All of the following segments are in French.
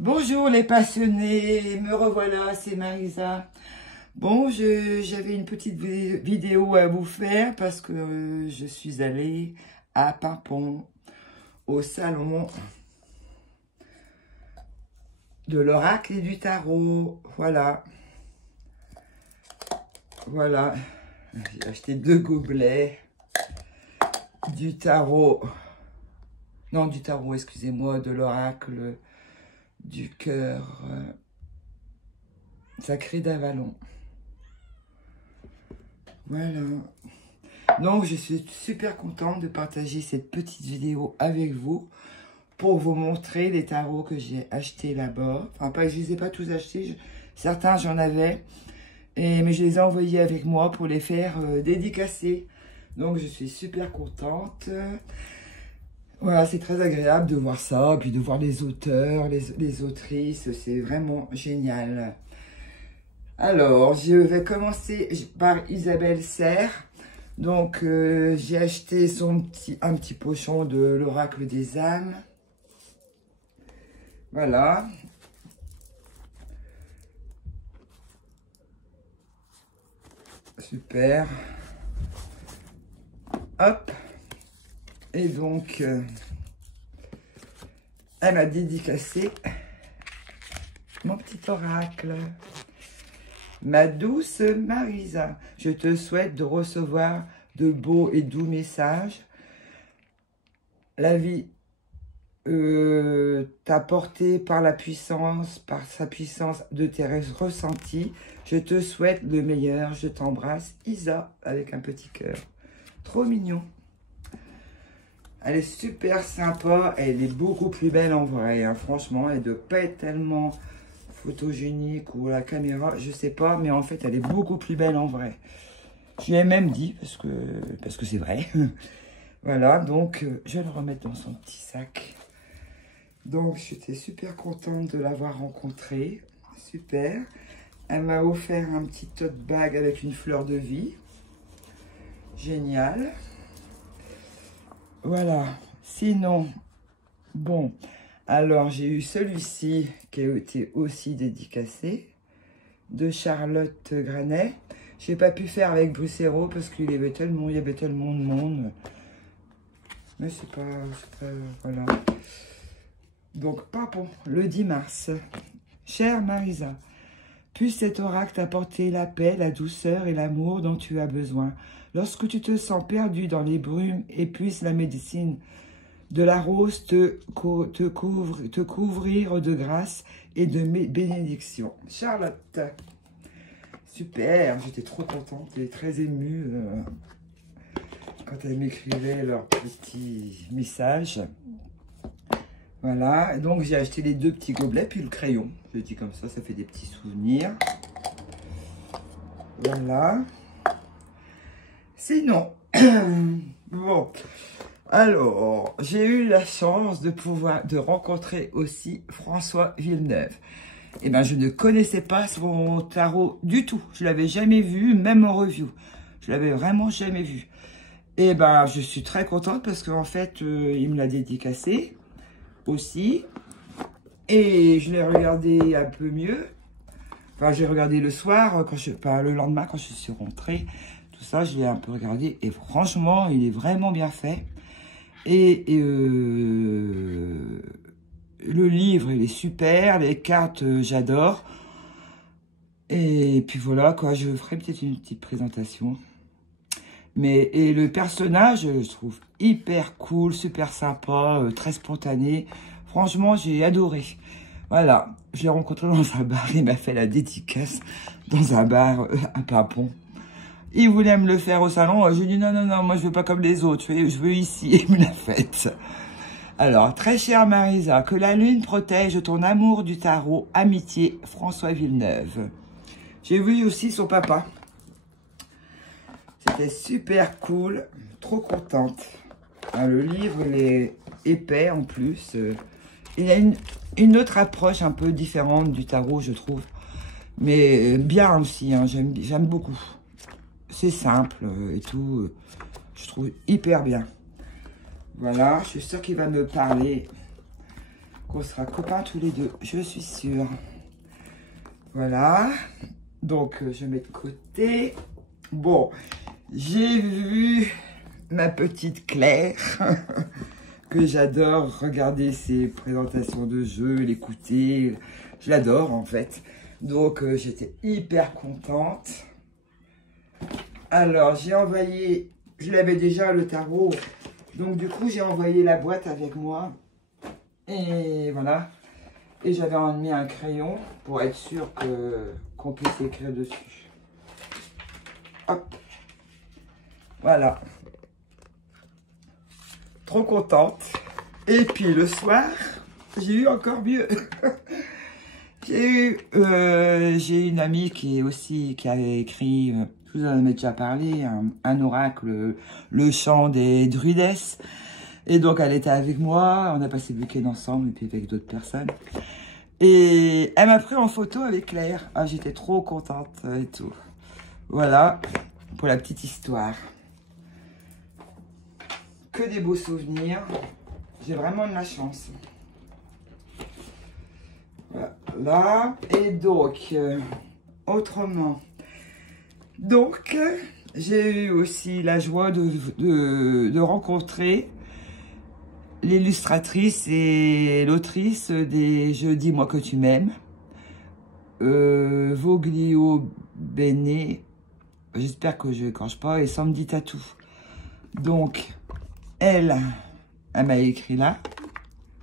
Bonjour les passionnés, me revoilà, c'est Marisa. Bon, j'avais une petite vidéo à vous faire parce que je suis allée à Pimpon, au salon de l'oracle et du tarot. Voilà, voilà, j'ai acheté 2 gobelets du tarot, non du tarot, excusez-moi, de l'oracle du cœur sacré d'Avalon. Voilà. Donc, je suis super contente de partager cette petite vidéo avec vous pour vous montrer les tarots que j'ai achetés là-bas. Enfin, pas que je les ai pas tous achetés. Certains, j'en avais. Mais je les ai envoyés avec moi pour les faire dédicacer. Donc, je suis super contente. Voilà, c'est très agréable de voir ça. Puis de voir les auteurs, les autrices. C'est vraiment génial. Alors, je vais commencer par Isabelle Serre. Donc, j'ai acheté un petit pochon de l'oracle des âmes. Voilà. Super. Hop. Et donc, elle m'a dédicacé mon petit oracle. Ma douce Marisa, je te souhaite de recevoir de beaux et doux messages. La vie t'a porté par sa puissance de tes ressentis. Je te souhaite le meilleur. Je t'embrasse, Isa, avec un petit cœur. Trop mignon. Elle est super sympa. Elle est beaucoup plus belle en vrai. Hein. Franchement, elle ne doit pas être tellement photogénique ou la caméra, je sais pas, mais en fait elle est beaucoup plus belle en vrai. Je lui ai même dit parce que c'est vrai. Voilà, donc je vais le remettre dans son petit sac. Donc j'étais super contente de l'avoir rencontrée, super. Elle m'a offert un petit tote bag avec une fleur de vie, génial. Voilà, sinon bon. Alors, j'ai eu celui-ci qui a été aussi dédicacé, de Charlotte Granet. Je n'ai pas pu faire avec Brucero parce qu'il y avait tellement de monde. Mais c'est pas, voilà. Donc, pardon, le 10 mars. Chère Marisa, puisse cet oracle t'apporter la paix, la douceur et l'amour dont tu as besoin. Lorsque tu te sens perdu dans les brumes, et puisse la médecine de la rose te couvrir de grâce et de bénédictions. Charlotte, super, j'étais trop contente et très émue quand elle m'écrivait leurs petits messages. Voilà, donc j'ai acheté les 2 petits gobelets, puis le crayon. Je dis comme ça fait des petits souvenirs. Voilà. Sinon, bon... Alors, j'ai eu la chance de rencontrer aussi François Villeneuve. Eh bien, je ne connaissais pas son tarot du tout. Je ne l'avais jamais vu, même en review. Je l'avais vraiment jamais vu. Eh bien, je suis très contente parce qu'en fait, il me l'a dédicacé aussi. Et je l'ai regardé un peu mieux. Enfin, j'ai regardé le soir, le lendemain, quand je suis rentrée. Tout ça, je l'ai un peu regardé. Et franchement, il est vraiment bien fait. Et le livre, il est super. Les cartes, j'adore. Et puis voilà, quoi. Je ferai peut-être une petite présentation. Et le personnage, je trouve hyper cool, super sympa, très spontané. Franchement, j'ai adoré. Voilà. Je l'ai rencontré dans un bar. Il m'a fait la dédicace dans un bar à Pimpon. Il voulait me le faire au salon. J'ai dit non, moi je veux pas comme les autres. Je veux ici. Il me l'a fait. Alors, très chère Marisa, que la lune protège ton amour du tarot. Amitié, François Villeneuve. J'ai vu aussi son papa. C'était super cool. Trop contente. Le livre, il est épais en plus. Il y a une autre approche un peu différente du tarot, je trouve. Mais bien aussi, hein, j'aime beaucoup. C'est simple et tout, je trouve hyper bien. Voilà, je suis sûre qu'il va me parler qu'on sera copains tous les deux, je suis sûre. Voilà. Donc, je mets de côté. Bon, j'ai vu ma petite Claire, que j'adore regarder ses présentations de jeux, l'écouter. Je l'adore, en fait. Donc, j'étais hyper contente. Alors, j'ai envoyé... Je l'avais déjà, le tarot. Donc, du coup, j'ai envoyé la boîte avec moi. Et voilà. Et j'avais mis un crayon pour être sûr qu'on puisse écrire dessus. Hop. Voilà. Trop contente. Et puis, le soir, j'ai eu encore mieux. J'ai une amie qui a écrit, je vous en ai déjà parlé, un oracle, le chant des druidesses. Et donc, elle était avec moi, on a passé le week-end ensemble, et puis avec d'autres personnes. Et elle m'a pris en photo avec Claire. Ah, j'étais trop contente et tout. Voilà, pour la petite histoire. Que des beaux souvenirs. J'ai vraiment de la chance. Voilà. Et donc, autrement. Donc, j'ai eu aussi la joie de rencontrer l'illustratrice et l'autrice des Je dis moi que tu m'aimes. Voglio Bene. J'espère que je ne écorche pas. Et Samedi Tatou. Donc, elle m'a écrit là.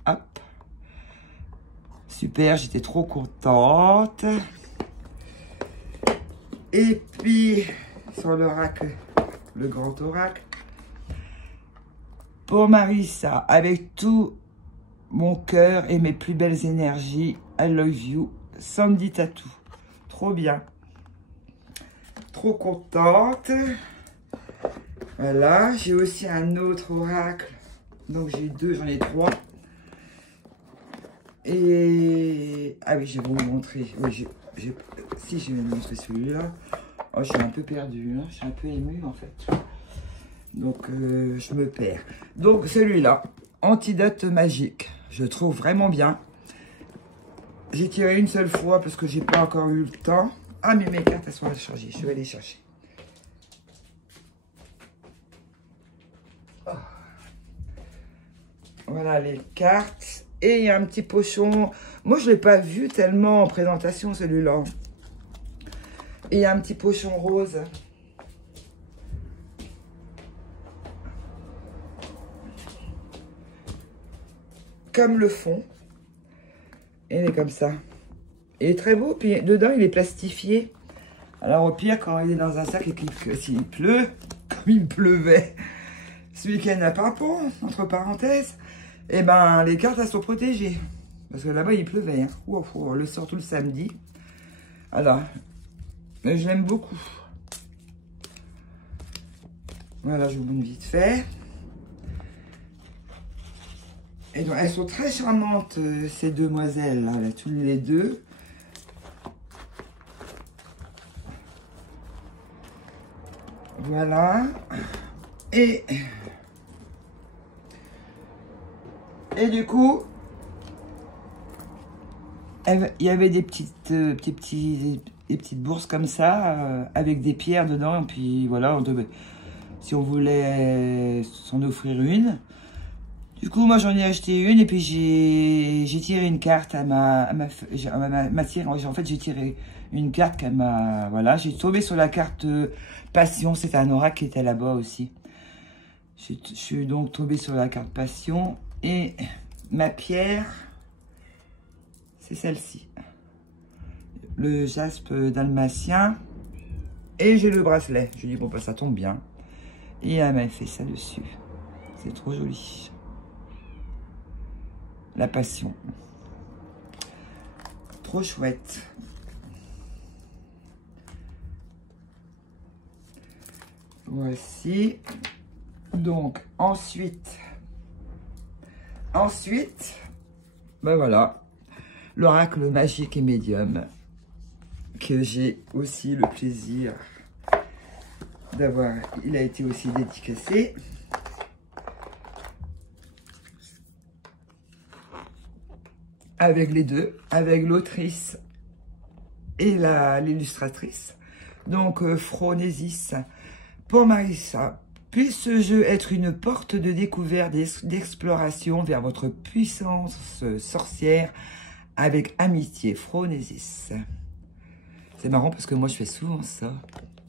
Hop. Super, j'étais trop contente. Et puis, sur l'oracle, le grand oracle, pour Marissa, avec tout mon cœur et mes plus belles énergies, I love you, Samedi Tatou. Trop bien. Trop contente. Voilà, j'ai aussi un autre oracle. Donc j'ai deux, j'en ai trois. Et... Ah oui, je vais vous montrer. Oui, si je vais vous montrer celui-là. Oh, je suis un peu perdue, hein. Je suis un peu émue en fait. Donc je me perds. Donc celui-là, Antidote magique. Je trouve vraiment bien. J'ai tiré une seule fois parce que j'ai pas encore eu le temps. Ah, mais mes cartes, elles sont à charger. Je vais les chercher. Oh. Voilà les cartes. Et il y a un petit pochon. Moi, je ne l'ai pas vu tellement en présentation, celui-là. Et il y a un petit pochon rose. Comme le fond. Et il est comme ça. Il est très beau. Puis dedans, il est plastifié. Alors au pire, quand il est dans un sac et s'il pleut, comme il pleuvait ce week-end à Pimpon, entre parenthèses, et ben les cartes elles sont protégées. Parce que là-bas il pleuvait. Hein. Wow, on le sort tout le samedi. Alors, mais je l'aime beaucoup. Voilà, je vous montre vite fait. Et donc elles sont très charmantes, ces demoiselles, là, toutes les deux. Voilà. Et du coup, il y avait des petites bourses comme ça, avec des pierres dedans. Et puis voilà, si on voulait s'en offrir une. Du coup, moi, j'en ai acheté une. Et puis, j'ai tiré une carte à ma tirage. En fait, j'ai tiré une carte qu'elle m'a... Voilà, j'ai tombé sur la carte Passion. C'est un oracle qui était là-bas aussi. Je suis donc tombée sur la carte Passion. Et ma pierre, c'est celle-ci. Le jaspe dalmatien. Et j'ai le bracelet. Je dis, bon, bah, ça tombe bien. Et elle m'a fait ça dessus. C'est trop joli. La Passion. Trop chouette. Voici. Donc, ensuite, ben voilà, l'oracle magique et médium, que j'ai aussi le plaisir d'avoir. Il a été aussi avec les deux, avec l'autrice et l'illustratrice. Donc, Phronesis. Pour Marissa, puisse ce jeu être une porte de découverte, d'exploration vers votre puissance sorcière avec amitié, Phronesis. C'est marrant parce que moi, je fais souvent ça,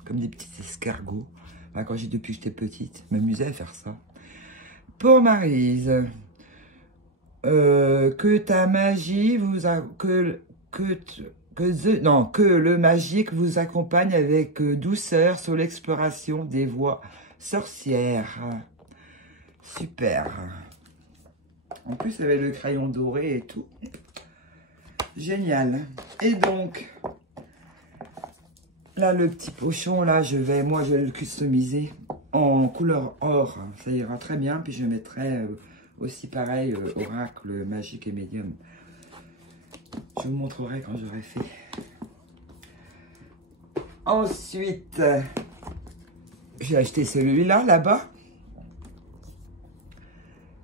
comme des petits escargots. Enfin, quand depuis que j'étais petite, je m'amusais à faire ça. Pour Maryse, que ta magie vous a... que le magique vous accompagne avec douceur sur l'exploration des voies sorcières. Super. En plus, avec le crayon doré et tout. Génial. Et donc, là, le petit pochon, là, moi, je vais le customiser en couleur or. Ça ira très bien. Puis, je mettrai aussi, pareil, oracle, magique et médium. Je vous montrerai quand j'aurai fait. Ensuite, j'ai acheté celui-là, là-bas.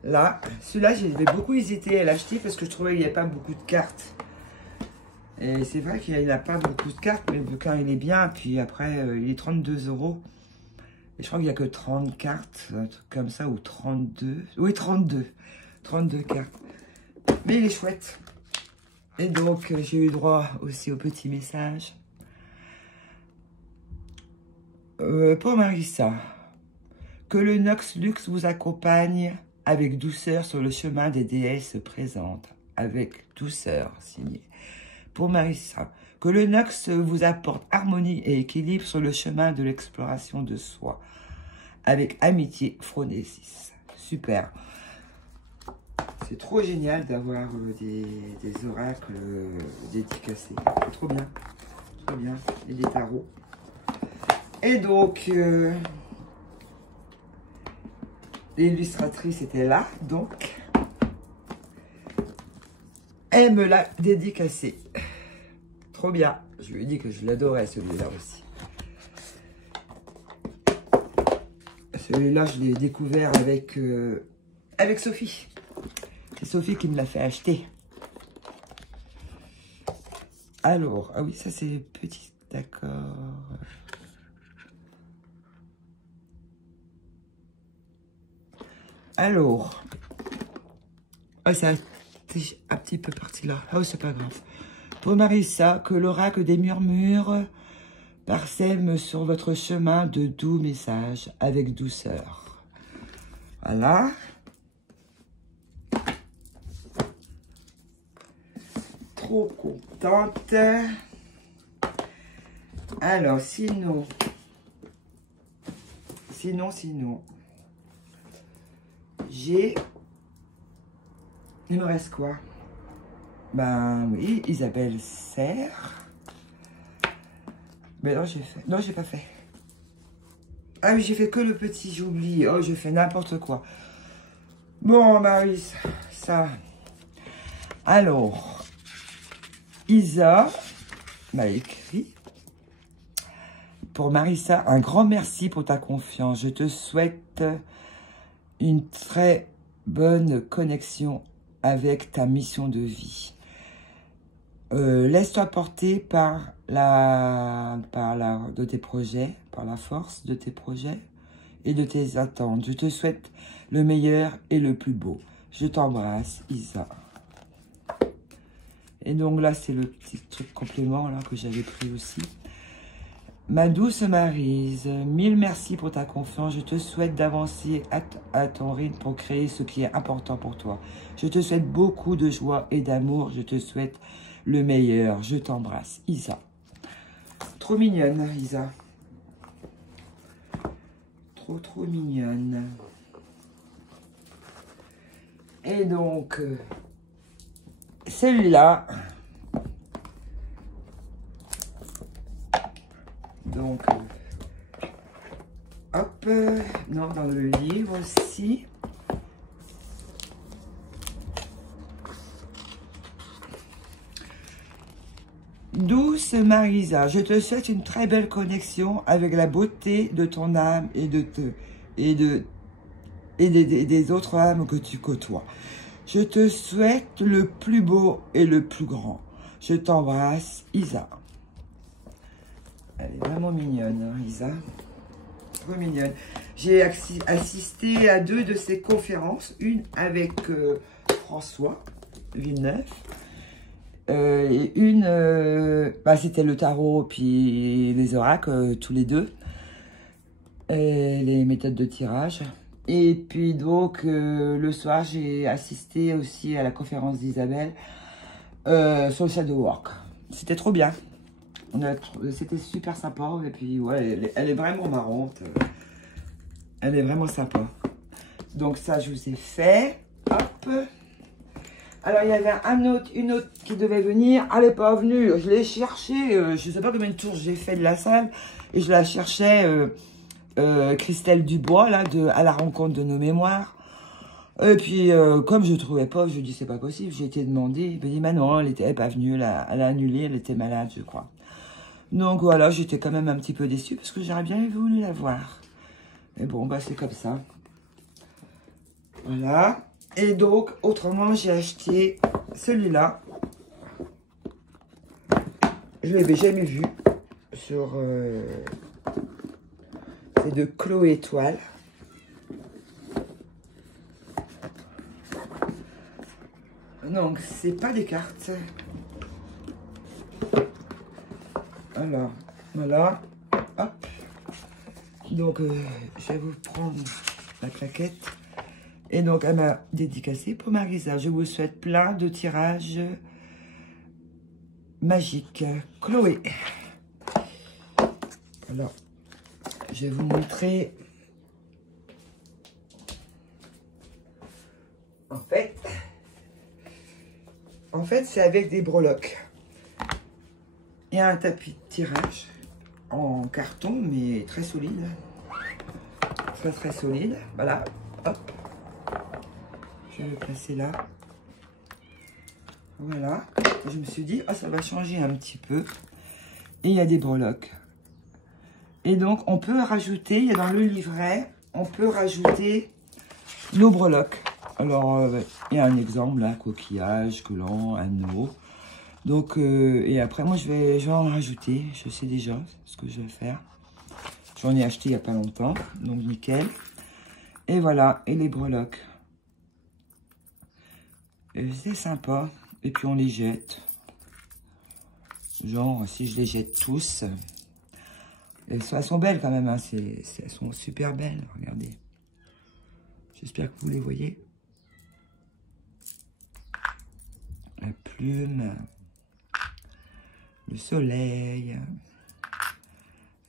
Là, celui-là, j'avais beaucoup hésité à l'acheter parce que je trouvais qu'il n'y avait pas beaucoup de cartes. Et c'est vrai qu'il n'a pas beaucoup de cartes, mais le bouquin, il est bien. Puis après, il est 32 €. Et je crois qu'il n'y a que 30 cartes, un truc comme ça, ou 32. Oui, 32. 32 cartes. Mais il est chouette. Et donc, j'ai eu droit aussi au petit message. Pour Marissa, que le Nox Lux vous accompagne avec douceur sur le chemin des déesses présentes. Avec douceur, signé. Pour Marissa, que le Nox vous apporte harmonie et équilibre sur le chemin de l'exploration de soi. Avec amitié, Phronesis. Super. C'est trop génial d'avoir des oracles dédicacés. C'est trop bien. Trop bien. Et des tarots. Et donc, l'illustratrice était là. Donc, elle me l'a dédicacé. Trop bien. Je lui ai dit que je l'adorais, celui-là aussi. Celui-là, je l'ai découvert avec Sophie. C'est Sophie qui me l'a fait acheter. Alors, ah oui, ça c'est petit, d'accord. Alors, ah, c'est un petit peu parti là. Oh, c'est pas grave. Pour Marissa, que l'oracle des murmures parsème sur votre chemin de doux messages avec douceur. Voilà. Trop contente. Alors, sinon, j'ai... Il me reste quoi? Ben oui, Isabelle Serre. Mais non, j'ai fait... Non, j'ai pas fait. Ah oui, j'ai fait que le petit, j'oublie. Oh, je fais n'importe quoi. Bon, Marie, ça... Alors, Isa m'a écrit. Pour Marissa, un grand merci pour ta confiance. Je te souhaite une très bonne connexion avec ta mission de vie. Laisse-toi porter par de tes projets, par la force de tes projets et de tes attentes. Je te souhaite le meilleur et le plus beau. Je t'embrasse, Isa. Et donc là, c'est le petit truc complément là que j'avais pris aussi. Ma douce Maryse, mille merci pour ta confiance. Je te souhaite d'avancer à ton rythme pour créer ce qui est important pour toi. Je te souhaite beaucoup de joie et d'amour. Je te souhaite le meilleur. Je t'embrasse. Isa. Trop mignonne, Isa. Trop, trop mignonne. Et donc, celui-là... Donc, hop, non, dans le livre aussi. Douce Marisa, je te souhaite une très belle connexion avec la beauté de ton âme et des autres âmes que tu côtoies. Je te souhaite le plus beau et le plus grand. Je t'embrasse, Isa. Elle est vraiment mignonne, hein, Isa. Trop mignonne. J'ai assisté à 2 de ses conférences. Une avec François Villeneuve. Et une, c'était le tarot, puis les oracles, tous les 2. Et les méthodes de tirage. Et puis donc, le soir, j'ai assisté aussi à la conférence d'Isabelle sur le Shadow Work. C'était trop bien. C'était super sympa. Et puis, ouais, elle est vraiment marrante. Elle est vraiment sympa. Donc ça, je vous ai fait. Hop. Alors, il y avait une autre qui devait venir. Elle n'est pas venue. Je l'ai cherchée. Je ne sais pas combien de tours j'ai fait de la salle. Et je la cherchais, Christelle Dubois, là, à la rencontre de nos mémoires. Et puis, comme je ne trouvais pas, je dis c'est pas possible. J'ai été demandée. Il m'a dit, mais non, elle n'est pas venue. Là, elle a annulé. Elle était malade, je crois. Donc voilà, j'étais quand même un petit peu déçue parce que j'aurais bien voulu la voir. Mais bon, bah c'est comme ça. Voilà. Et donc, autrement, j'ai acheté celui-là. Je ne l'avais jamais vu sur... c'est de Chloé Toile. Donc, c'est pas des cartes. Alors, voilà. Hop. Donc, je vais vous prendre la claquette. Et donc, elle m'a dédicacé pour Marisa. Je vous souhaite plein de tirages magiques. Chloé. Alors, je vais vous montrer. En fait, c'est avec des breloques. Il y a un tapis de tirage en carton, mais très solide. Très solide. Voilà. Hop. Je vais le placer là. Voilà. Je me suis dit, oh, ça va changer un petit peu. Et il y a des breloques. Et donc, on peut rajouter, il y a dans le livret, on peut rajouter nos breloques. Alors, il y a un exemple là, coquillage, collant, anneau. Donc, et après, moi, je vais en rajouter. Je sais déjà ce que je vais faire. J'en ai acheté il n'y a pas longtemps. Donc, nickel. Et voilà, et les breloques. C'est sympa. Et puis, on les jette. Genre, si je les jette tous. Elles sont belles quand même. Hein. Elles sont super belles. Regardez. J'espère que vous les voyez. La plume. Le soleil.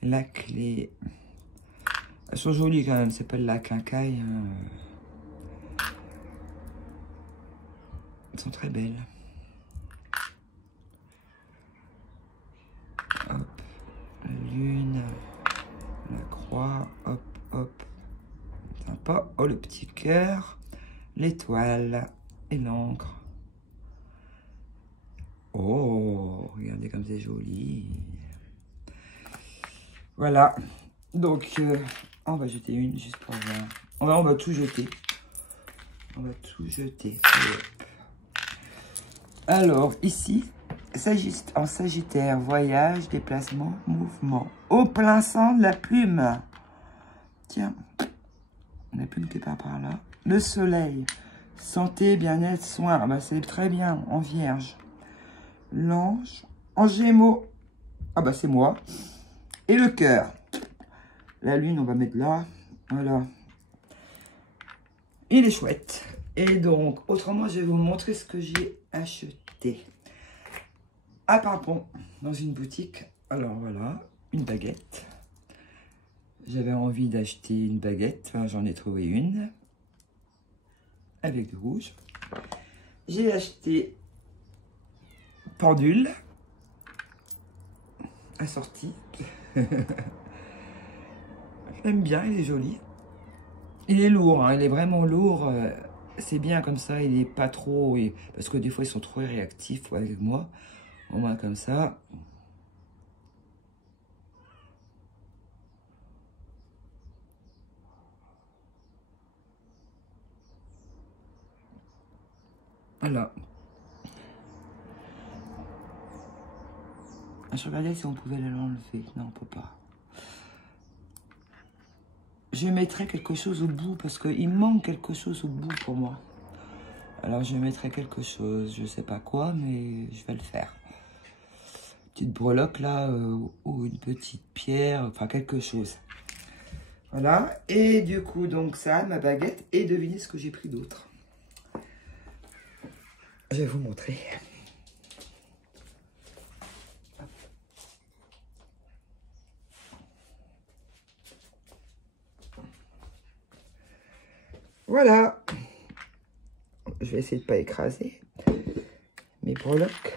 La clé. Elles sont jolies quand même. C'est pas de la quincaille. Hein. Elles sont très belles. Hop. La lune. La croix. Hop, hop. Sympa. Oh, le petit cœur. L'étoile. Et l'encre. Oh, regardez comme c'est joli. Voilà. Donc, on va jeter une juste pour voir. On va tout jeter. On va tout jeter. Alors, ici, en Sagittaire, voyage, déplacement, mouvement. Au plein sang de la plume. Tiens, la plume qui part par là. Le soleil, santé, bien-être, soin. Ah bah, c'est très bien, en vierge. L'ange, en gémeaux. Ah bah, c'est moi. Et le cœur. La lune, on va mettre là. Voilà. Il est chouette. Et donc, autrement, je vais vous montrer ce que j'ai acheté. À Pimpon, dans une boutique. Alors, voilà, une baguette. J'avais envie d'acheter une baguette. Enfin, j'en ai trouvé une. Avec du rouge. J'ai acheté pendule. Assortie. J'aime bien, il est joli. Il est lourd, hein, il est vraiment lourd. C'est bien comme ça, il n'est pas trop... Parce que des fois, ils sont trop réactifs avec moi. Au moins comme ça. Voilà. Je regardais si on pouvait l'enlever. Non, on peut pas. Je mettrai quelque chose au bout parce qu'il manque quelque chose au bout pour moi. Alors je mettrai quelque chose, je sais pas quoi, mais je vais le faire. Petite breloque là, ou une petite pierre, enfin quelque chose. Voilà, et du coup, donc ça, ma baguette, et devinez ce que j'ai pris d'autre. Je vais vous montrer. Voilà. Je vais essayer de ne pas écraser mes breloques.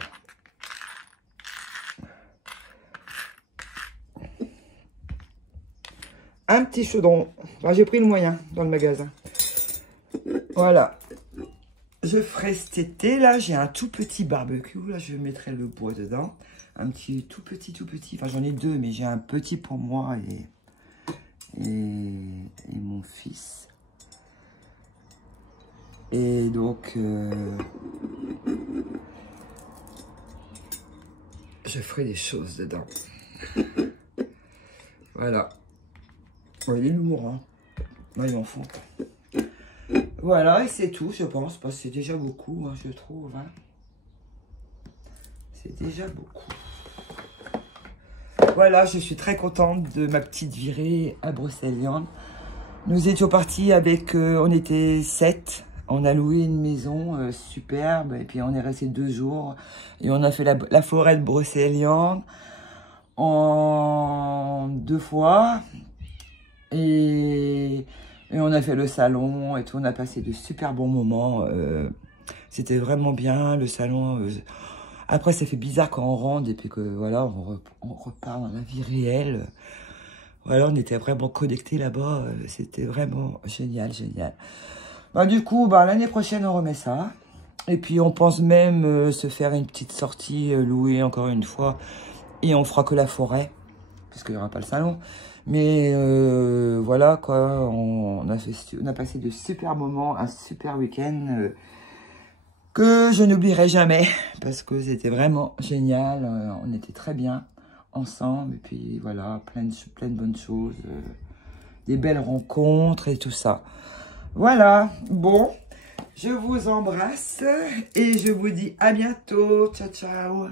Un petit chaudron. Enfin, j'ai pris le moyen dans le magasin. Voilà. Je ferai cet été, là, j'ai un tout petit barbecue. Là, je mettrai le bois dedans. Un petit, tout petit, tout petit. Enfin, j'en ai deux, mais j'ai un petit pour moi et mon fils. Et donc, je ferai des choses dedans. Voilà. Oh, il est lourd, hein. Là, il en faut. Voilà, et c'est tout, je pense, parce que c'est déjà beaucoup, hein, je trouve. Hein. C'est déjà beaucoup. Voilà, je suis très contente de ma petite virée à Brocéliande. Nous étions partis avec, on était 7. On a loué une maison superbe, et puis on est resté 2 jours. Et on a fait la forêt de Brocéliande en 2 fois. Et on a fait le salon et tout. On a passé de super bons moments. C'était vraiment bien, le salon. Après, ça fait bizarre quand on rentre et puis que voilà, on repart dans la vie réelle. Voilà, on était vraiment connectés là-bas. C'était vraiment génial, génial. Bah, du coup, bah, l'année prochaine, on remet ça. Et puis, on pense même se faire une petite sortie, louer encore une fois. Et on fera que la forêt, puisqu'il n'y aura pas le salon. Mais voilà, quoi, on a passé de super moments, un super week-end que je n'oublierai jamais. Parce que c'était vraiment génial. On était très bien ensemble. Et puis, voilà, plein de bonnes choses. Des belles rencontres et tout ça. Voilà, bon, je vous embrasse et je vous dis à bientôt. Ciao, ciao.